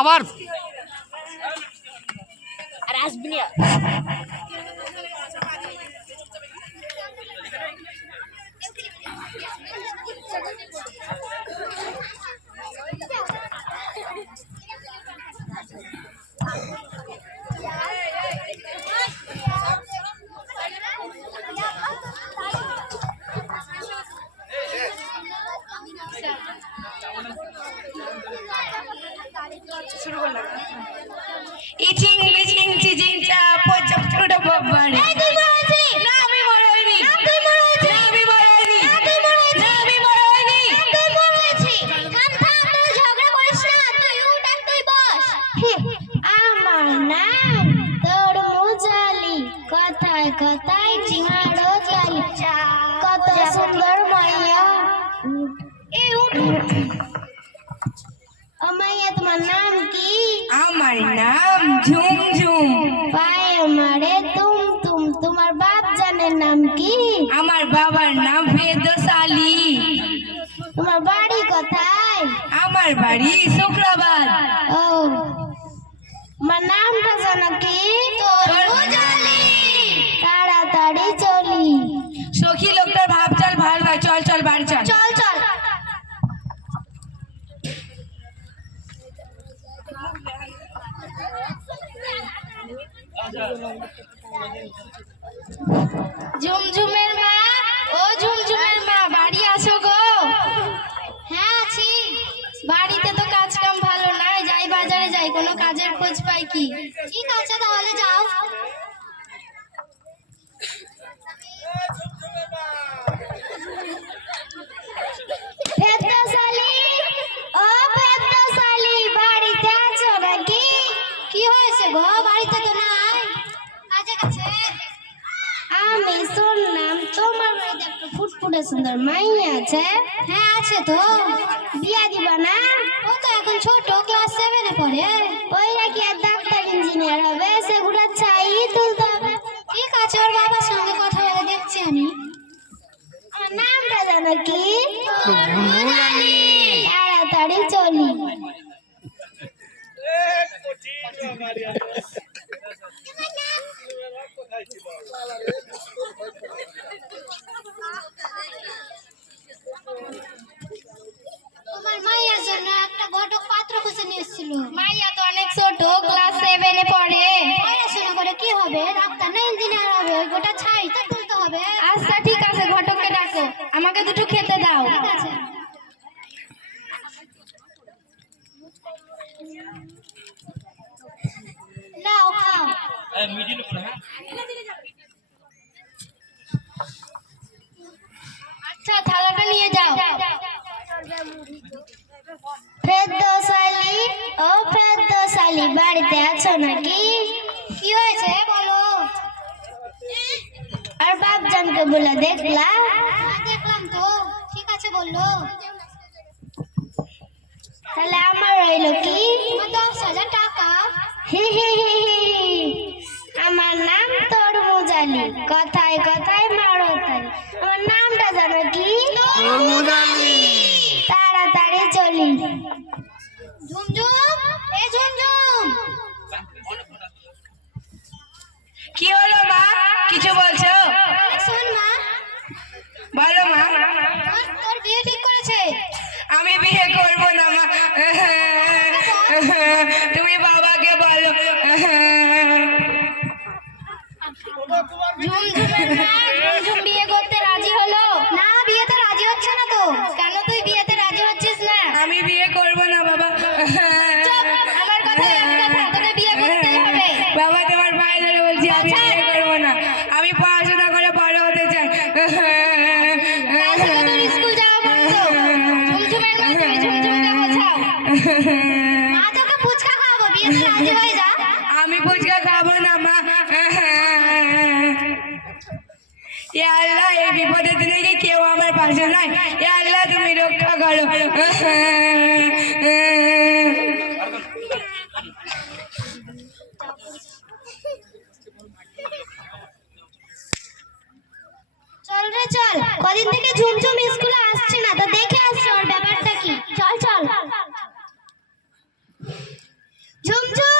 আবার আর আসবি না। শুরু করলাম। ইচিং ইচিং চিচিং চা পচপ ছোট বাবারে তুই মরেছি না আমি মরাইনি তুই মরেছি না আমি মরাইনি তুই মরেছি না আমি মরাইনি তুই মরেছি কান থাম তুই ঝগড়া করিস না তুই উঠ আর তুই বস আমার নাম তোর মুজালি কথায় কথায় চিমাড়ো জালি কত সুন্দর মাইয়া এই উঠ ও মাইয়া তোমার নাম কি আমার নাম ঝুমঝুম পায়ে মারে তুম তুম তোমার বাপ জানের নাম কি আমার বাবার নাম বেদশালী তোমার বাড়ি কোথায় আমার বাড়ি শুক্রবার ও আমার নামটা জানো কি মুজালি তাড়াতাড়ি চলি সখী লোকটার ভাব চাল ভালো নয় চল চল বাড়ি চল চল চল ঝুমঝুমের মা ও ঝুমঝুমের মা বাড়ি আসো গো হ্যাঁ আছি বাড়িতে তো কাজ কাম ভালো নাই যাই বাজারে যাই কোনো কাজের খোঁজ পাই কি ঠিক আছে তাহলে যাও ফেরদৌসালি ও ফেরদৌসালি বাড়িতে আছো নাকি কি হয়েছে গো বাড়িতে তো নাই কাজে কাছে আমি শুনলাম তোমার বাড়িতে একটা ফুটফুটে সুন্দর মাইয়া আছে হ্যাঁ আছে তো বিয়া দিবা না ও তো এখন ছোট ক্লাস 7 এ পড়ে ওই নাকি আর ডাক্তার ইঞ্জিনিয়ার হবে সেগুলো চাই তুলতে হবে ঠিক আছে ওর বাবার সঙ্গে কথা বলে দেখছি আমি আমার নামটা জানো কি তাড়াতাড়ি চলি তোমার মাইয়ার জন্য একটা ঘটক পাত্র খুঁজে নিয়ে এসেছিল মাইয়া তো অনেক ছোট ক্লাস 7 এ পড়ে পড়াশোনা করে কি হবে ডাক্তার না ইঞ্জিনিয়ার হবে ওই গোটা ছাই তো তুলতে হবে আচ্ছা ঠিক আছে ঘটককে ডাকো আমাকে দুটো খেতে দাও ঠিক আছে নাও খাও আচ্ছা থালাটা নিয়ে যাও ফেরদৌসালি ও ফেরদৌসালি বাড়িতে আছো নাকি কি হয়েছে বলো আর বাপজানকে বলে দেখলা দেখলাম তো ঠিক আছে বললো তাহলে আমার রইলো কি 10,000 টাকা আমার নাম তোর মুজালি কথায় কথায় মারো তাই আমার নামটা জানো কি তাড়াতাড়ি চলি ঝুমঝুম এই ঝুমঝুম কি হলো মা কিছু বলছো শোন মা বলো মা তোর বিয়ে ঠিক করেছে আমি বিয়ে করব না মা তুমি বাবাকে বলো ঝুমঝুমের মা ঝুমঝুম বিয়ে করতে রাজি হলো না বিয়েতে রাজি হচ্ছে না তো কেন তুই বিয়েতে রাজি হচ্ছিস না আমি বিয়ে করব না বাবা চুপ আমার কথা এক কথা তোকে বিয়ে করতেই হবে বাবা তোমার পায়ে ধরে বলছি আমি বিয়ে করব না আমি পড়াশোনা করে বড় হতে চাই আজকে তোর স্কুল যাওয়া বন্ধ ঝুমঝুমের মা তুমি ঝুমঝুমকে বোঝাও মা তোকে ফুচকা খাওয়াবো বিয়েতে রাজি হয়ে যা আমি ফুচকা খাবো না মা ইয়া আল্লাহ এই বিপদের দিনে কি কেউ আমার পাশে নাই ইয়া আল্লাহ তুমি রক্ষা করো চল রে চল কদিন থেকে ঝুমঝুম স্কুলে আসছে না তো দেখে আসছে ওর ব্যাপারটা কি চল চল ঝুমঝুম